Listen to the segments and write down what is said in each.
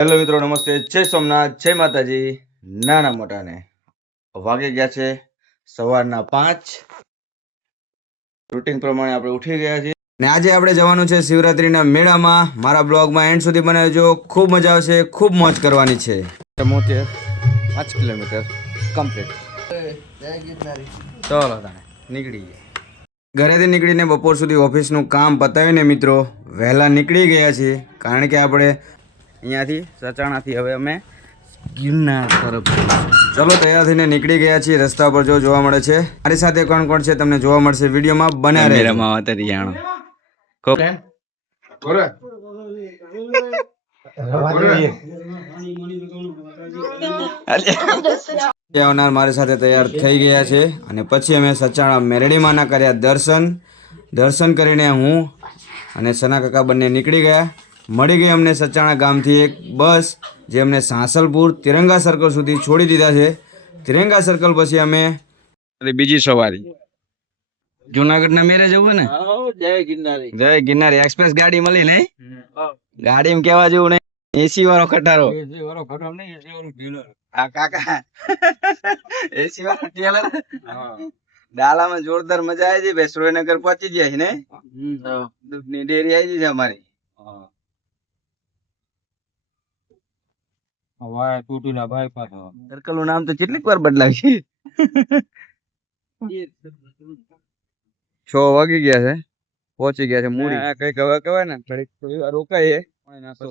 Hello મિત્રો, નમસ્તે. જય સોમનાથ, જય માતાજી. નાના મોટાને વાગે ગયા છે સવારના પાંચ. રૂટીન પ્રમાણે આપણે ઉઠી ગયા છીએ. ને આજે આપણે જવાનું છે શિવરાત્રીના મેળામાં. મારા બ્લોગમાં એન્ડ સુધી બનાવજો. ખૂબ મજા આવશે, ખૂબ મોજ કરવાની છે. મોતેર પાંચ કિલોમીટર કમ્પ્લીટ ચલો તાણે નીકળી ગયા ઘરેથી નીકળીને બપોર સુધી ઓફિસનું કામ પતાવીને મિત્રો, વહેલા નીકળી ગયા છીએ. કારણ કે આપણે અહીંયાથી સચાણાથી હવે અમે ગિરનાર તરફ ચલો તૈયાર થઈને નીકળી ગયા છીએ. રસ્તા પર જો જોવા મળે છે. મારી સાથે કોણ કોણ છે તમને જોવા મળશે વિડીયોમાં. બને રહે આવનાર મારી સાથે તૈયાર થઈ ગયા છે. અને પછી અમે સચાણા મેરડીમાંના કર્યા દર્શન. દર્શન કરીને હું અને સના કાકા બંને નીકળી ગયા. મળી ગઈ અમને સચાણા ગામથી એક બસ જે અમને સાંસલપુર તિરંગા સર્કલ સુધી છોડી દીધા છે. તિરંગા સર્કલ પછી અમે બીજી સવારી. જુનાગઢના મેરે જવું ને? જય ગિરનારી. જય ગિરનારી. એક્સપ્રેસ ગાડી મળી નહીં? એમ કેવા જેવું નહીં. એસી વાળો ખટારો વાળો ખરાબ નહીં એસી વાળો ઢીલો આ કાકા. એસી વાળો ટેલર ડાલામાં જોરદાર મજા આવી છે ભાઈ સુરેન્દ્રનગર પહોંચી જાય છે ને? દૂધની ડેરી આવી છે અમારી. ભાઈ તૂટેલા ભાઈ પાછો. સર્કલનું નામ તો કેટલીક વાર બદલાવ્યું છે. છ વાગી ગયા છે. પહોંચી ગયા છે મૂડી. કંઈક હવે કહેવાય ને ઘડીક થોડી વાર રોકાઈએ.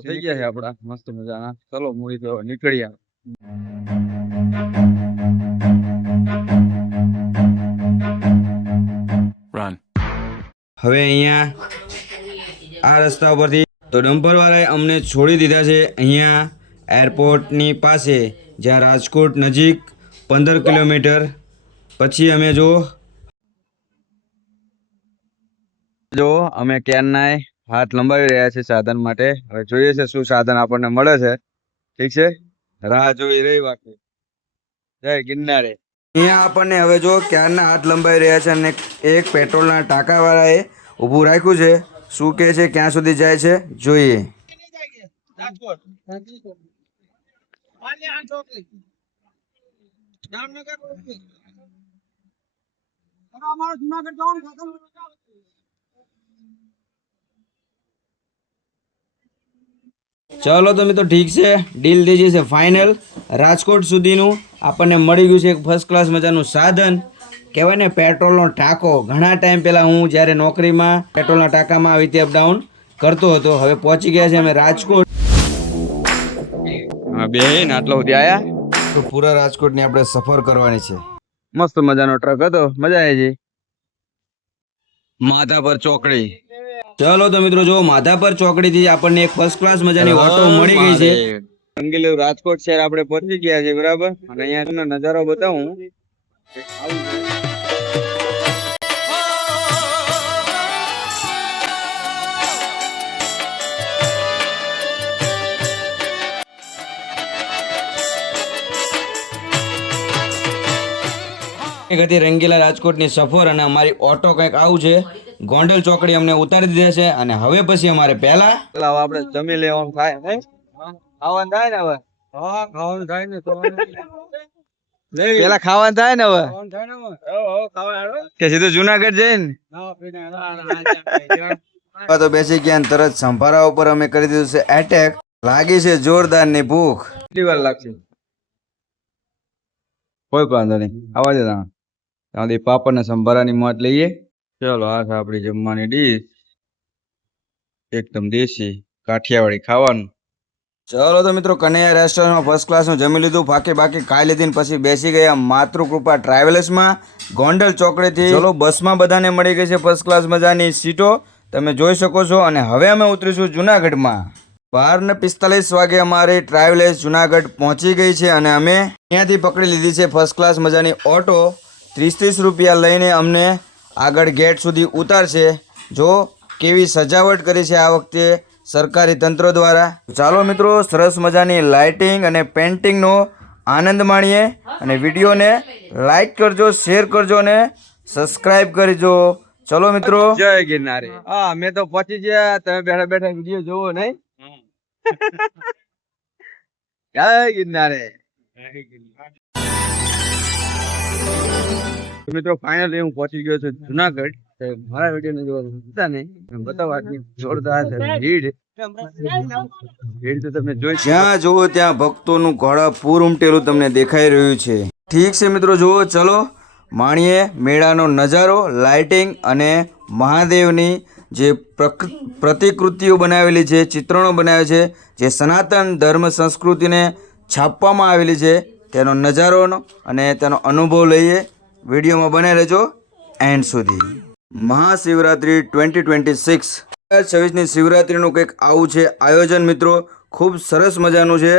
થઈ ગયા છે આપડા. મસ્ત મજાના. ચલો મૂડી તો નીકળી આવે હવે અહીંયા આ રસ્તા ઉપરથી તો ડમ્પર વાળાએ અમને છોડી દીધા છે. અહીંયા એરપોર્ટની પાસે, જ્યાં રાજકોટ નજીક પંદર કિલોમીટર. પછી અમે જો જો અમે ક્યારનાય હાથ લંબાવી રહ્યા છે સાધન માટે. હવે જોઈએ છે શું સાધન આપણને મળે છે. ઠીક છે? રાહ જોઈ રહી બાકી. જય ગિરનારે. અહીંયા આપણને હવે જો ક્યારના હાથ લંબાવી રહ્યા છે અને એક પેટ્રોલના ટાંકાવાળાએ ઊભું રાખ્યું છે. શું કહે છે? ક્યાં સુધી જાય છે? જોઈએ. ચલો તો મિત્રો ઠીક છે ડીલ થઈ જશે ફાઇનલ રાજકોટ સુધીનું આપણને મળી ગયું છે એક ફર્સ્ટ ક્લાસ મજાનું સાધન. કહેવાય ને પેટ્રોલનો ટાંકો. ઘણા ટાઈમ પહેલાં હું જ્યારે નોકરીમાં પેટ્રોલના ટાંકામાં આવી રીતે અપડાઉન કરતો હતો. હવે પહોંચી ગયા છે અમે રાજકોટ. હા બે ને આટલો સુધી આયા? તો પૂરા રાજકોટની આપણે સફર કરવાની છે. મસ્ત મજાનો ટ્રક હતો. મજા આવી ગઈ. માથા પર ચોકડી. ચલો તો મિત્રો જો માધાપર ચોકડી થી આપણને એક ફર્સ્ટ ક્લાસ મજાની ઓટો મળી ગઈ છે. રંગીલું રાજકોટ શહેર આપણે પહોંચી ગયા છે બરાબર? અને અહીંયા તમને નજારો બતાવું. એક હતી રંગીલા રાજકોટની સફર અને અમારી ઓટો કંઈક આવું છે. ગોંડલ ચોકડી અમને ઉતારી દીધા છે અને હવે પછી અમારે પહેલા આપણે જમી લેવાનું થાય ખાવાનું થાય ને હવે? હા ખાવાનું થાય ને પેલા ખાવાનું થાય ને હવે? ખાવાનું થાય ને હવે. હો, હો, ખાવા હાલો. કે સીધું જુનાગઢ જઈને? ના, પીને, ના, ના, ના, ના. તો બેસી ગયા તરત સંભારા ઉપર અમે કરી દીધું છે એટેક લાગી છે જોરદારની ભૂખ. કેટલી વાર લાગશે? કોઈ વાંધો નહીં. આવા જ ત્યાં ત્યાંથી પાપડ ને સંભારાની મત લઈએ. ચલો આ છે આપણી જમવાની ડીશ. એકદમ દેશી કાઠિયાવાડી ખાવાનું. ચલો તો મિત્રો કનૈયા રેસ્ટોરન્ટમાં ફર્સ્ટ ક્લાસનું જમી લીધું. બાકી બાકી ખાઈ લીધી પછી બેસી ગયા માતૃકૃપા ટ્રાવેલ્સમાં ગોંડલ ચોકડીથી ચલો બસમાં બધાને મળી ગઈ છે ફર્સ્ટ ક્લાસ મજાની સીટો. તમે જોઈ શકો છો અને હવે અમે ઉતરીશું જુનાગઢમાં. બાર ને પિસ્તાલીસ વાગે અમારી ટ્રાવેલ્સ જુનાગઢ પહોંચી ગઈ છે અને અમે ત્યાંથી પકડી લીધી છે ફર્સ્ટ ક્લાસ મજાની ઓટો. ત્રીસ ત્રીસ રૂપિયા લઈને અમને આગળ ગેટ સુધી ઉતારશે. જો કેવી સજાવટ કરી છે આ વખતે સરકારી તંત્ર દ્વારા. ચાલો મિત્રો સરસ મજાની લાઇટિંગ અને પેન્ટિંગનો આનંદ માણીએ અને વિડીયોને લાઈક કરજો શેર કરજો અને સબસ્ક્રાઇબ કરજો. ચલો મિત્રો. જય ગિરનારી. હા મેં તો પહોંચી ગયા. તમે બેઠા બેઠા વીડિયો જોવો નહીં? જય ગિરનારે. મિત્રો ફાઇનલી હું પહોંચી ગયો છું જુનાગઢ. મારા વીડિયો ને જોવા ભૂલતા નહીં બતાવવાની જોરદાર ભીડ. ભીડ તો તમે જોઈ જ્યાં જુઓ ત્યાં ભક્તોનું ઘોડા પૂર ઉમટેલું તમને દેખાઈ રહ્યું છે. ઠીક છે મિત્રો, જુઓ, ચલો, માણીએ મેળાનો નજારો લાઇટિંગ અને મહાદેવની જે પ્રતિકૃતિઓ બનાવેલી છે, ચિત્રણો બનાવે છે, જે સનાતન ધર્મ સંસ્કૃતિને છાપવામાં આવેલી છે. તેનો નજારોનો અને તેનો અનુભવ લઈએ. વિડીયોમાં બને રહેજો એન્ડ સુધી. મહાશિવરાત્રિ ટ્વેન્ટી ટ્વેન્ટી સિક્સ છવ્વીસની શિવરાત્રિનું કંઈક આવું છે આયોજન મિત્રો. ખૂબ સરસ મજાનું છે.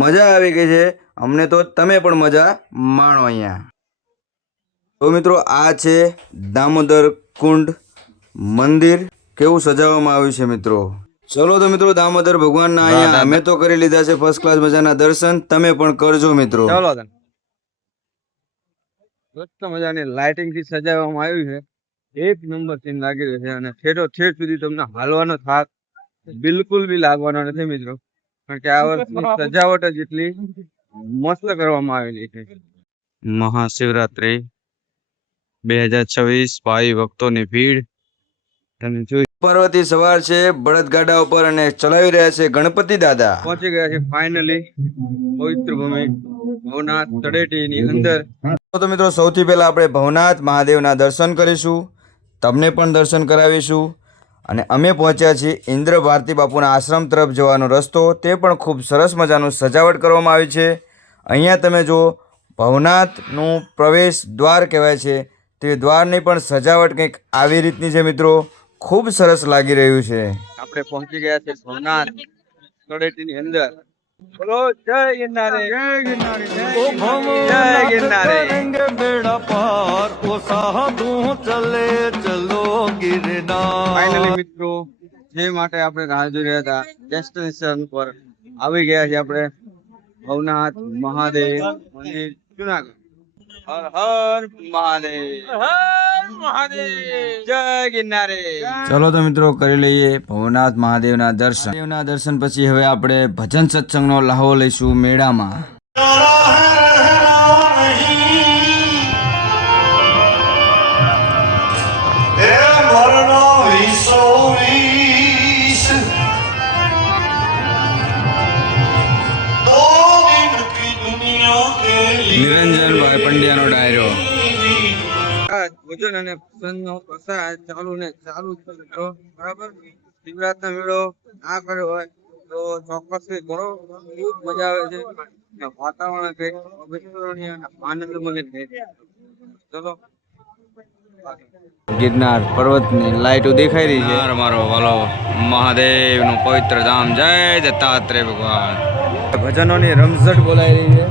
મજા આવી ગઈ છે. અમને તો તમે પણ મજા માણો અહીંયા. તો મિત્રો આ છે દામોદર કુંડ મંદિર. કેવું સજાવવામાં આવ્યું છે મિત્રો? ચલો તો મિત્રો દામોદર ભગવાનના અહીંયા અમે તો કરી લીધા છે ફર્સ્ટ ક્લાસ મજાના દર્શન. તમે પણ કરજો મિત્રો. ચલો મસ્ત મજાની લાઇટિંગથી સજાવવામાં આવ્યું છે. એક નંબર સીન લાગી રહ્યો છે અને ઠેઠો ઠેઠ સુધી તમને હાલવાનો થાક બિલકુલ બી લાગવાનો નથી મિત્રો. કારણ કે આ વર્ષની સજાવટ જ એટલી મસ્ત કરવામાં આવેલી છે. મહાશિવરાત્રી બે હજાર છવ્વીસ ભાઈ ભક્તોની ભીડ. તમે જોઈ પર્વતી સવાર છે બળદગાડા ઉપર અને ચલાવી રહ્યા છે ગણપતિ દાદા. પહોંચી ગયા છે ફાઇનલી પવિત્ર ભૂમિ. ભવનાથ તળેટીની અંદર. તો મિત્રો સૌથી પહેલા આપણે ભવનાથ મહાદેવના દર્શન કરીશું, તમને પણ દર્શન કરાવીશું અને અમે પહોંચ્યા છીએ ઇન્દ્ર ભારતી બાપુના આશ્રમ તરફ જવાનો રસ્તો, તે પણ ખૂબ સરસ મજાનું સજાવટ કરવામાં આવી છે. અહીંયા તમે જો ભવનાથનું પ્રવેશ દ્વાર કહેવાય છે, તે દ્વારની પણ સજાવટ કંઈક આવી રીતની છે મિત્રો, ખૂબ સરસ લાગી રહ્યું છે. આપણે પહોંચી ગયા છે ભવનાથ તળેટીની અંદર. બોલો જય ગિરનારી. જય ગિરનારી મિત્રો જે માટે આપણે રાહ જોઈ રહ્યા હતા ડેસ્ટિનેશન પર આવી ગયા છે આપણે. ભવનાથ મહાદેવ મંદિર જુનાગઢ. હર હર મહાદેવ. હર ચલો તો મિત્રો કરી લઈએ ભવનાથ મહાદેવના દર્શન. મહાદેવના દર્શન પછી હવે આપણે ભજન સત્સંગનો લહાવો લઈશું મેળામાં. નિરંજનભાઈ પંડ્યાનો ડાયરો. ભોજન અને પ્રસંગનો પ્રસાદ ચાલુ ને ચાલુ જ બરાબર? શિવરાતનો મેળો ના કર્યો હોય તો ચોક્કસ ઘણો ખૂબ મજા આવે છે. અને વાતાવરણ કંઈક અવિસ્મરણીય અને આનંદમય છે. ચલો. ગિરનાર પર્વતની લાઈટો દેખાઈ રહી છે. મારો વાલો મહાદેવનું પવિત્ર ધામ. જય દત્તાત્રેય ભગવાન. ભજનોની રમઝટ બોલાઈ રહી છે.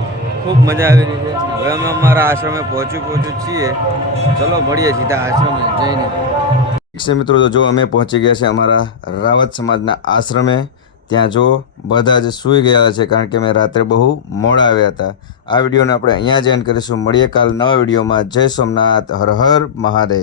ખૂબ મજા આવી રહી છે. હવે અમે અમારા આશ્રમે પહોંચી પહોંચી છીએ. ચલો, મળીએ સીધા આશ્રમે જઈને. છે મિત્રો, તો જો અમે પહોંચી ગયા છે અમારા રાવત સમાજના આશ્રમે. ત્યાં જો બધા જ સૂઈ ગયા છે, કારણ કે અમે રાત્રે બહુ મોડા આવ્યા હતા. આ વિડીયોને આપણે અહીંયા જ એન્ડ કરીશું. મળીએ કાલ નવા વિડીયોમાં. જય સોમનાથ. હર હર મહાદેવ.